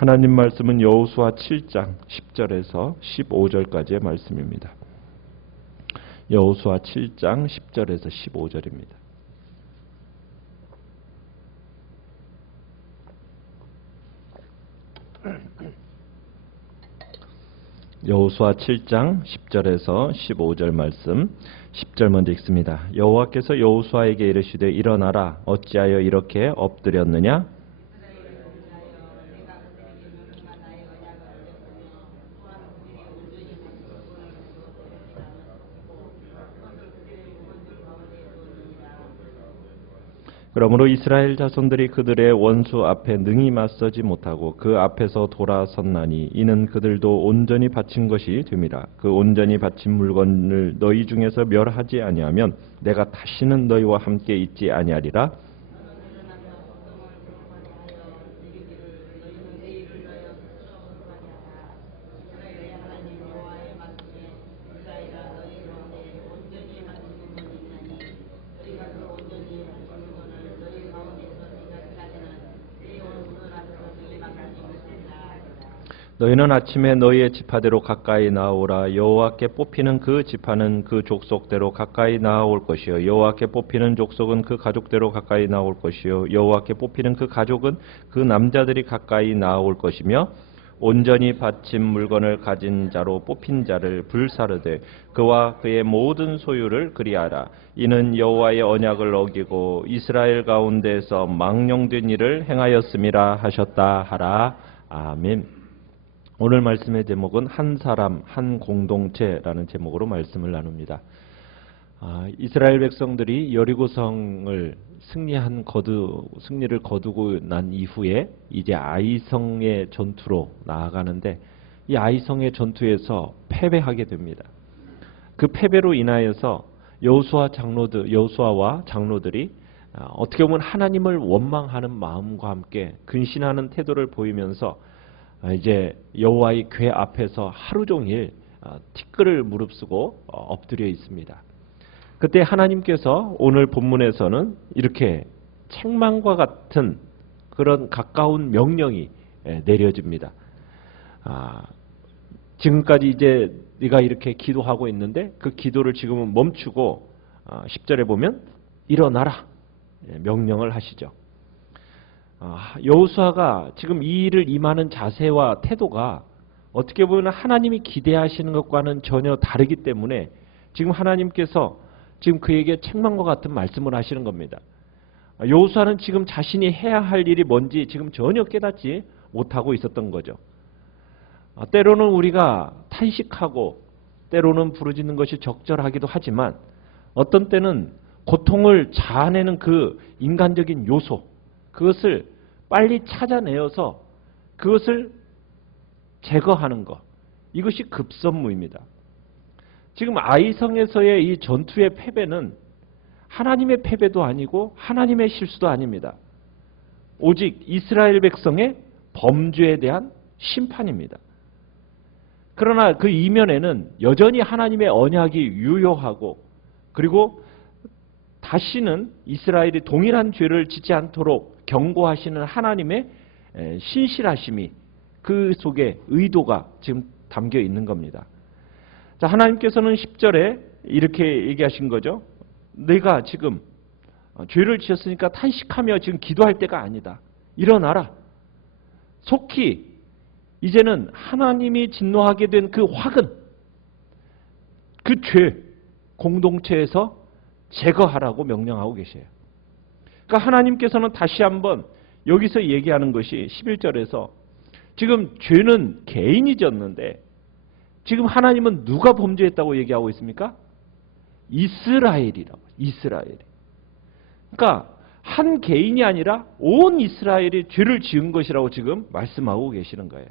하나님 말씀은 여호수아 7장 10절에서 15절까지의 말씀입니다. 여호수아 7장 10절에서 15절입니다. 여호수아 7장 10절에서 15절 말씀. 10절 먼저 읽습니다. 여호와께서 여호수아에게 이르시되 일어나라. 어찌하여 이렇게 엎드렸느냐? 그러므로 이스라엘 자손들이 그들의 원수 앞에 능히 맞서지 못하고 그 앞에서 돌아섰나니 이는 그들도 온전히 바친 것이 됨이라. 그 온전히 바친 물건을 너희 중에서 멸하지 아니하면 내가 다시는 너희와 함께 있지 아니하리라. 너희는 아침에 너희의 지파대로 가까이 나아오라. 여호와께 뽑히는 그 지파는 그 족속대로 가까이 나아올 것이요 여호와께 뽑히는 족속은 그 가족대로 가까이 나아올 것이요 여호와께 뽑히는 그 가족은 그 남자들이 가까이 나아올 것이며 온전히 바친 물건을 가진 자로 뽑힌 자를 불사르되 그와 그의 모든 소유를 그리하라. 이는 여호와의 언약을 어기고 이스라엘 가운데에서 망령된 일을 행하였음이라 하셨다 하라. 아멘. 오늘 말씀의 제목은 한 사람 한 공동체라는 제목으로 말씀을 나눕니다. 이스라엘 백성들이 여리고성을 승리를 거두고 난 이후에 이제 아이성의 전투로 나아가는데 이 아이성의 전투에서 패배하게 됩니다. 그 패배로 인하여서 여호수아와 장로들이 어떻게 보면 하나님을 원망하는 마음과 함께 근신하는 태도를 보이면서 이제 여호와의 궤 앞에서 하루 종일 티끌을 무릅쓰고 엎드려 있습니다. 그때 하나님께서 오늘 본문에서는 이렇게 책망과 같은 그런 가까운 명령이 내려집니다. 지금까지 이제 네가 이렇게 기도하고 있는데 그 기도를 지금은 멈추고 10절에 보면 일어나라 명령을 하시죠. 여호수아가 지금 이 일을 임하는 자세와 태도가 어떻게 보면 하나님이 기대하시는 것과는 전혀 다르기 때문에 지금 하나님께서 지금 그에게 책망과 같은 말씀을 하시는 겁니다. 여호수아는 지금 자신이 해야 할 일이 뭔지 지금 전혀 깨닫지 못하고 있었던 거죠. 때로는 우리가 탄식하고 때로는 부르짖는 것이 적절하기도 하지만 어떤 때는 고통을 자아내는 그 인간적인 요소 그것을 빨리 찾아내어서 그것을 제거하는 것. 이것이 급선무입니다. 지금 아이성에서의 이 전투의 패배는 하나님의 패배도 아니고 하나님의 실수도 아닙니다. 오직 이스라엘 백성의 범죄에 대한 심판입니다. 그러나 그 이면에는 여전히 하나님의 언약이 유효하고 그리고 다시는 이스라엘이 동일한 죄를 짓지 않도록 경고하시는 하나님의 신실하심이 그 속에 의도가 지금 담겨 있는 겁니다. 자, 하나님께서는 10절에 이렇게 얘기하신 거죠. 내가 지금 죄를 지었으니까 탄식하며 지금 기도할 때가 아니다. 일어나라. 속히 이제는 하나님이 진노하게 된 그 화근, 그 죄, 공동체에서 제거하라고 명령하고 계세요. 그러니까 하나님께서는 다시 한번 여기서 얘기하는 것이 11절에서 지금 죄는 개인이 졌는데 지금 하나님은 누가 범죄했다고 얘기하고 있습니까? 이스라엘이라고. 이스라엘이. 그러니까 한 개인이 아니라 온 이스라엘이 죄를 지은 것이라고 지금 말씀하고 계시는 거예요.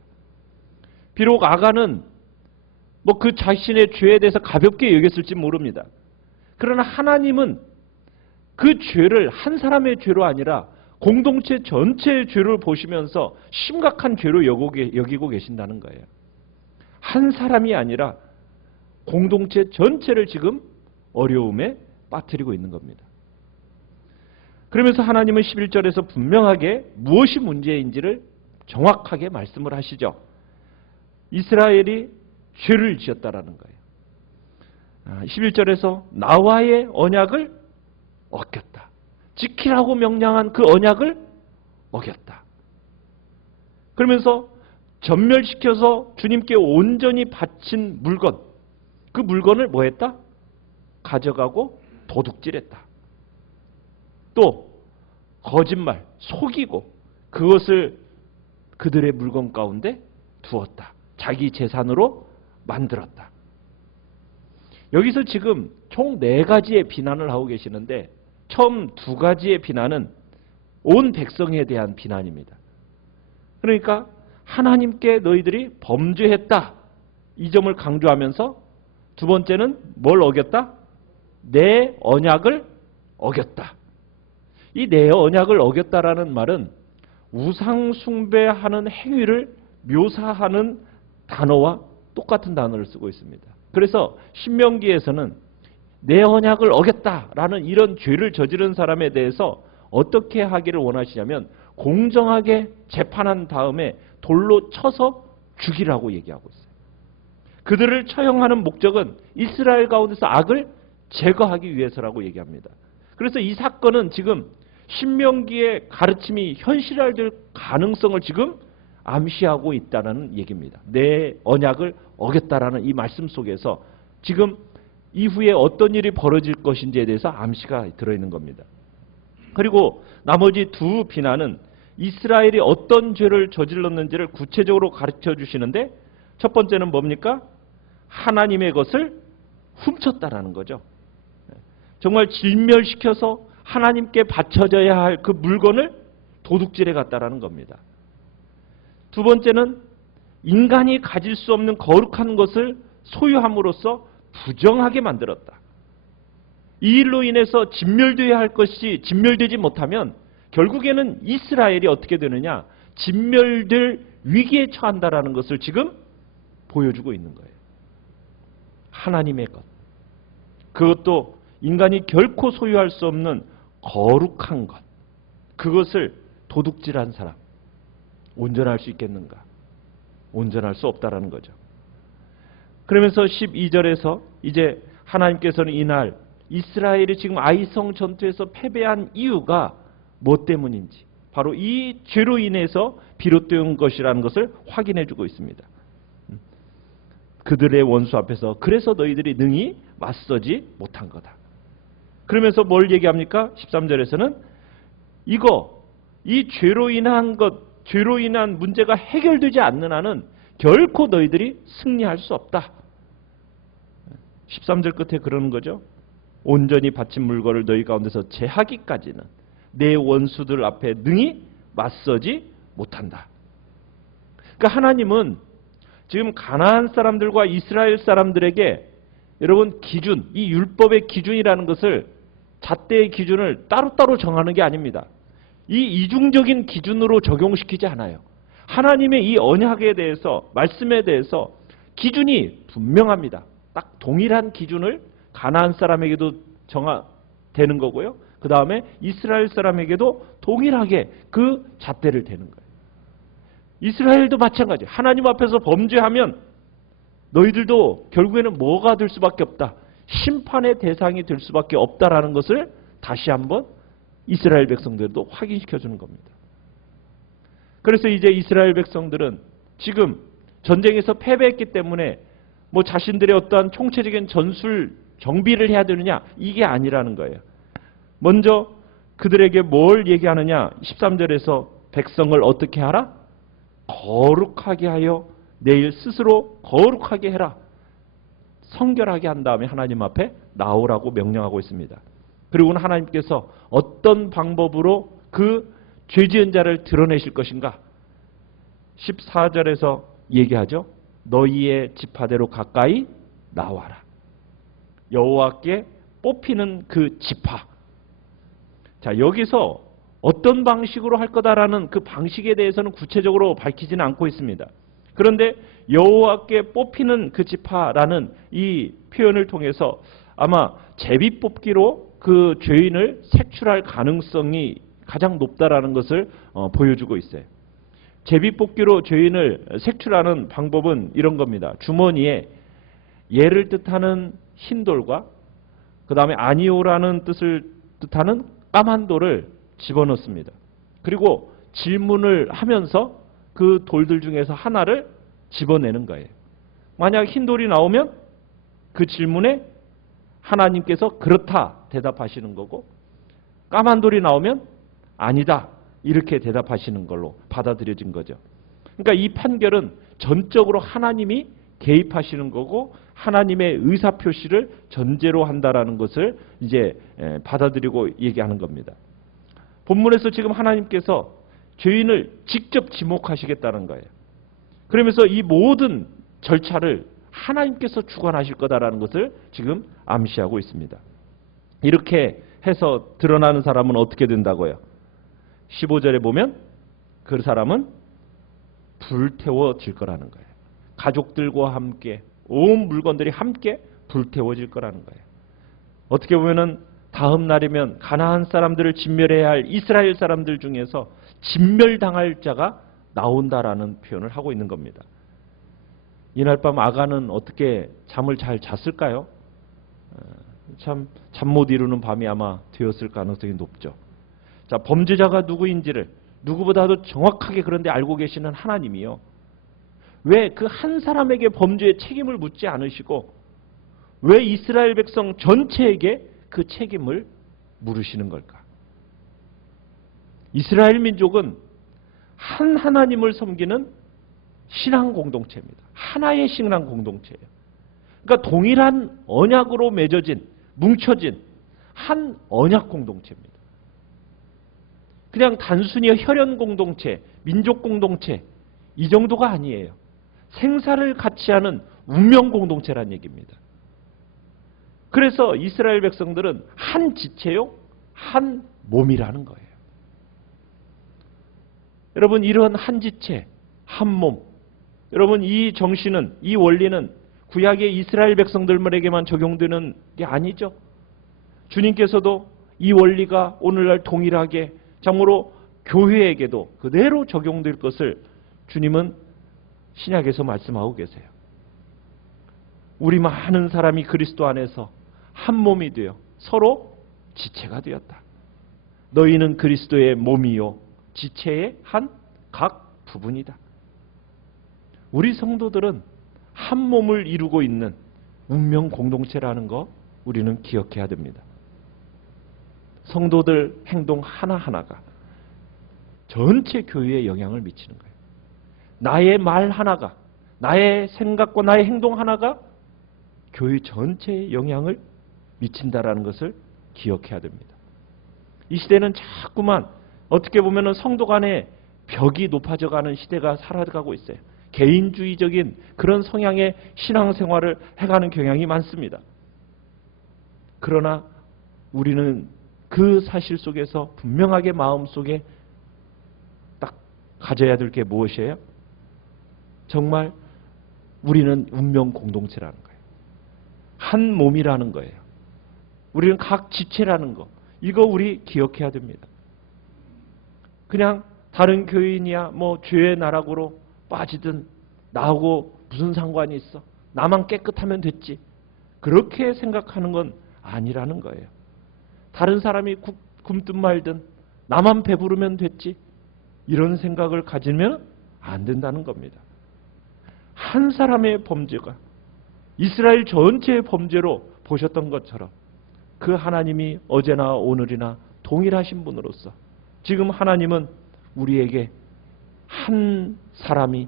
비록 아간은 그 자신의 죄에 대해서 가볍게 여겼을지 모릅니다. 그러나 하나님은 그 죄를 한 사람의 죄로 아니라 공동체 전체의 죄를 보시면서 심각한 죄로 여기고 계신다는 거예요. 한 사람이 아니라 공동체 전체를 지금 어려움에 빠뜨리고 있는 겁니다. 그러면서 하나님은 11절에서 분명하게 무엇이 문제인지를 정확하게 말씀을 하시죠. 이스라엘이 죄를 지었다라는 거예요. 11절에서 나와의 언약을 어겼다. 지키라고 명령한 그 언약을 어겼다. 그러면서 전멸시켜서 주님께 온전히 바친 물건, 그 물건을 뭐 했다? 가져가고 도둑질했다. 또 거짓말, 속이고 그것을 그들의 물건 가운데 두었다. 자기 재산으로 만들었다. 여기서 지금 총 4가지의 비난을 하고 계시는데 처음 2가지의 비난은 온 백성에 대한 비난입니다. 그러니까 하나님께 너희들이 범죄했다. 이 점을 강조하면서 두 번째는 뭘 어겼다? 내 언약을 어겼다. 이 내 언약을 어겼다라는 말은 우상 숭배하는 행위를 묘사하는 단어와 똑같은 단어를 쓰고 있습니다. 그래서 신명기에서는 내 언약을 어겼다라는 이런 죄를 저지른 사람에 대해서 어떻게 하기를 원하시냐면 공정하게 재판한 다음에 돌로 쳐서 죽이라고 얘기하고 있어요. 그들을 처형하는 목적은 이스라엘 가운데서 악을 제거하기 위해서라고 얘기합니다. 그래서 이 사건은 지금 신명기의 가르침이 현실화될 가능성을 지금 암시하고 있다는 얘기입니다. 내 언약을 어겼다라는 이 말씀 속에서 지금 이후에 어떤 일이 벌어질 것인지에 대해서 암시가 들어있는 겁니다. 그리고 나머지 2 비난은 이스라엘이 어떤 죄를 저질렀는지를 구체적으로 가르쳐 주시는데 첫 번째는 뭡니까? 하나님의 것을 훔쳤다라는 거죠. 정말 진멸시켜서 하나님께 바쳐져야 할 그 물건을 도둑질해 갔다라는 겁니다. 두 번째는 인간이 가질 수 없는 거룩한 것을 소유함으로써 부정하게 만들었다. 이 일로 인해서 진멸되어야 할 것이 진멸되지 못하면 결국에는 이스라엘이 어떻게 되느냐? 진멸될 위기에 처한다라는 것을 지금 보여주고 있는 거예요. 하나님의 것. 그것도 인간이 결코 소유할 수 없는 거룩한 것. 그것을 도둑질한 사람. 온전할 수 있겠는가? 온전할 수 없다라는 거죠. 그러면서 12절에서 이제 하나님께서는 이날 이스라엘이 지금 아이성 전투에서 패배한 이유가 뭐 때문인지 바로 이 죄로 인해서 비롯된 것이라는 것을 확인해 주고 있습니다. 그들의 원수 앞에서 그래서 너희들이 능히 맞서지 못한 거다. 그러면서 뭘 얘기합니까? 13절에서는 이 죄로 인한 것, 죄로 인한 문제가 해결되지 않는 한은 결코 너희들이 승리할 수 없다. 13절 끝에 그러는 거죠. 온전히 바친 물건을 너희 가운데서 제하기까지는 내 원수들 앞에 능히 맞서지 못한다. 그러니까 하나님은 지금 가나안 사람들과 이스라엘 사람들에게 여러분 기준, 이 율법의 기준이라는 것을 잣대의 기준을 따로따로 정하는 게 아닙니다. 이 이중적인 기준으로 적용시키지 않아요. 하나님의 이 언약에 대해서, 말씀에 대해서 기준이 분명합니다. 딱 동일한 기준을 가나안 사람에게도 되는 거고요. 그 다음에 이스라엘 사람에게도 동일하게 그 잣대를 대는 거예요. 이스라엘도 마찬가지. 하나님 앞에서 범죄하면 너희들도 결국에는 뭐가 될 수밖에 없다. 심판의 대상이 될 수밖에 없다라는 것을 다시 한번 이스라엘 백성들도 확인시켜 주는 겁니다. 그래서 이제 이스라엘 백성들은 지금 전쟁에서 패배했기 때문에 뭐 자신들의 어떠한 총체적인 전술 정비를 해야 되느냐 이게 아니라는 거예요. 먼저 그들에게 뭘 얘기하느냐 13절에서 백성을 어떻게 하라? 거룩하게 하여 내일 스스로 거룩하게 해라. 성결하게 한 다음에 하나님 앞에 나오라고 명령하고 있습니다. 그리고는 하나님께서 어떤 방법으로 그 죄지은 자를 드러내실 것인가? 14절에서 얘기하죠. 너희의 지파대로 가까이 나와라. 여호와께 뽑히는 그 지파. 자, 여기서 어떤 방식으로 할 거다라는 그 방식에 대해서는 구체적으로 밝히지는 않고 있습니다. 그런데 여호와께 뽑히는 그 지파라는 이 표현을 통해서 아마 제비 뽑기로 그 죄인을 색출할 가능성이 가장 높다라는 것을 보여주고 있어요. 제비뽑기로 죄인을 색출하는 방법은 이런 겁니다. 주머니에 예를 뜻하는 흰 돌과 그 다음에 아니오라는 뜻을 뜻하는 까만 돌을 집어넣습니다. 그리고 질문을 하면서 그 돌들 중에서 하나를 집어내는 거예요. 만약 흰 돌이 나오면 그 질문에 하나님께서 그렇다 대답하시는 거고, 까만 돌이 나오면 아니다 이렇게 대답하시는 걸로 받아들여진 거죠. 그러니까 이 판결은 전적으로 하나님이 개입하시는 거고 하나님의 의사표시를 전제로 한다라는 것을 이제 받아들이고 얘기하는 겁니다. 본문에서 지금 하나님께서 죄인을 직접 지목하시겠다는 거예요. 그러면서 이 모든 절차를 하나님께서 주관하실 거다라는 것을 지금 암시하고 있습니다. 이렇게 해서 드러나는 사람은 어떻게 된다고요? 15절에 보면 그 사람은 불태워질 거라는 거예요. 가족들과 함께 온 물건들이 함께 불태워질 거라는 거예요. 어떻게 보면은 다음 날이면 가나안 사람들을 진멸해야 할 이스라엘 사람들 중에서 진멸당할 자가 나온다라는 표현을 하고 있는 겁니다. 이날 밤 아간은 어떻게 잠을 잘 잤을까요? 참 잠 못 이루는 밤이 아마 되었을 가능성이 높죠. 자, 범죄자가 누구인지를 누구보다도 정확하게 그런데 알고 계시는 하나님이요. 왜 그 한 사람에게 범죄의 책임을 묻지 않으시고 왜 이스라엘 백성 전체에게 그 책임을 물으시는 걸까? 이스라엘 민족은 한 하나님을 섬기는 신앙 공동체입니다. 하나의 신앙 공동체예요. 그러니까 동일한 언약으로 맺어진, 뭉쳐진 한 언약 공동체입니다. 그냥 단순히 혈연 공동체, 민족 공동체 이 정도가 아니에요. 생사를 같이 하는 운명 공동체란 얘기입니다. 그래서 이스라엘 백성들은 한 지체요, 한 몸이라는 거예요. 여러분, 이런 한 지체, 한 몸, 여러분 이 정신은, 이 원리는 구약의 이스라엘 백성들에게만 적용되는 게 아니죠. 주님께서도 이 원리가 오늘날 동일하게 참으로 교회에게도 그대로 적용될 것을 주님은 신약에서 말씀하고 계세요. 우리 많은 사람이 그리스도 안에서 한 몸이 되어 서로 지체가 되었다. 너희는 그리스도의 몸이요 지체의 한 각 부분이다. 우리 성도들은 한 몸을 이루고 있는 운명 공동체라는 거 우리는 기억해야 됩니다. 성도들 행동 하나하나가 전체 교회에 영향을 미치는 거예요. 나의 말 하나가, 나의 생각과 나의 행동 하나가 교회 전체에 영향을 미친다라는 것을 기억해야 됩니다. 이 시대는 자꾸만 어떻게 보면 성도 간의 벽이 높아져가는 시대가 살아가고 있어요. 개인주의적인 그런 성향의 신앙생활을 해가는 경향이 많습니다. 그러나 우리는 그 사실 속에서 분명하게 마음속에 딱 가져야 될 게 무엇이에요? 정말 우리는 운명 공동체라는 거예요. 한 몸이라는 거예요. 우리는 각 지체라는 거. 이거 우리 기억해야 됩니다. 그냥 다른 교인이야 뭐 죄의 나락으로 빠지든 나하고 무슨 상관이 있어. 나만 깨끗하면 됐지. 그렇게 생각하는 건 아니라는 거예요. 다른 사람이 굶든 말든 나만 배부르면 됐지. 이런 생각을 가지면 안 된다는 겁니다. 한 사람의 범죄가 이스라엘 전체의 범죄로 보셨던 것처럼 그 하나님이 어제나 오늘이나 동일하신 분으로서 지금 하나님은 우리에게 한 사람이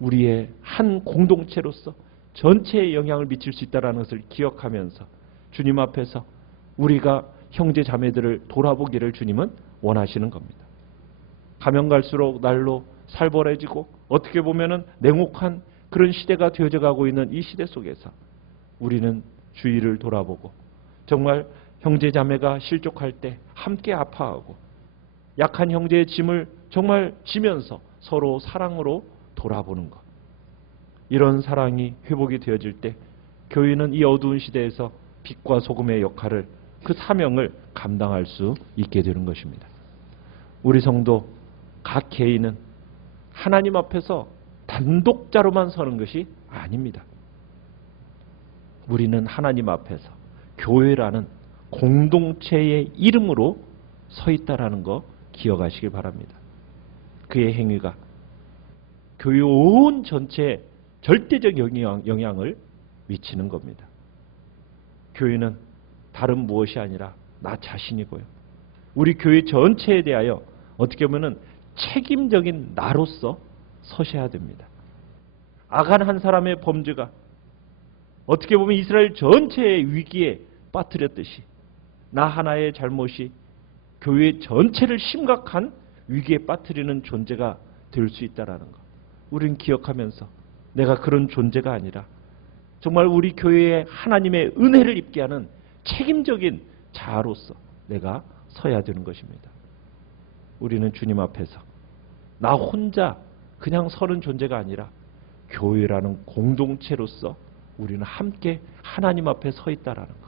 우리의 한 공동체로서 전체에 영향을 미칠 수 있다는 것을 기억하면서 주님 앞에서 우리가 형제 자매들을 돌아보기를 주님은 원하시는 겁니다. 가면 갈수록 날로 살벌해지고 어떻게 보면은 냉혹한 그런 시대가 되어져 가고 있는 이 시대 속에서 우리는 주위를 돌아보고 정말 형제 자매가 실족할 때 함께 아파하고 약한 형제의 짐을 정말 지면서 서로 사랑으로 돌아보는 것. 이런 사랑이 회복이 되어질 때 교회는 이 어두운 시대에서 빛과 소금의 역할을, 그 사명을 감당할 수 있게 되는 것입니다. 우리 성도 각 개인은 하나님 앞에서 단독자로만 서는 것이 아닙니다. 우리는 하나님 앞에서 교회라는 공동체의 이름으로 서 있다라는 거 기억하시길 바랍니다. 그의 행위가 교회 온 전체에 절대적 영향을 미치는 겁니다. 교회는 다른 무엇이 아니라 나 자신이고요. 우리 교회 전체에 대하여 어떻게 보면 책임적인 나로서 서셔야 됩니다. 아간 한 사람의 범죄가 어떻게 보면 이스라엘 전체의 위기에 빠뜨렸듯이 나 하나의 잘못이 교회 전체를 심각한 위기에 빠뜨리는 존재가 될 수 있다는 것. 우리는 기억하면서 내가 그런 존재가 아니라 정말 우리 교회에 하나님의 은혜를 입게 하는 책임적인 자아로서 내가 서야 되는 것입니다. 우리는 주님 앞에서 나 혼자 그냥 서는 존재가 아니라 교회라는 공동체로서 우리는 함께 하나님 앞에 서 있다라는 것.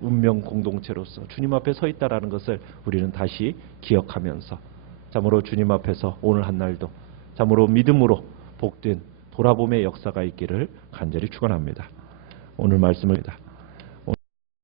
운명 공동체로서 주님 앞에 서 있다라는 것을 우리는 다시 기억하면서 참으로 주님 앞에서 오늘 한 날도 참으로 믿음으로 복된 돌아봄의 역사가 있기를 간절히 축원합니다. 오늘 말씀을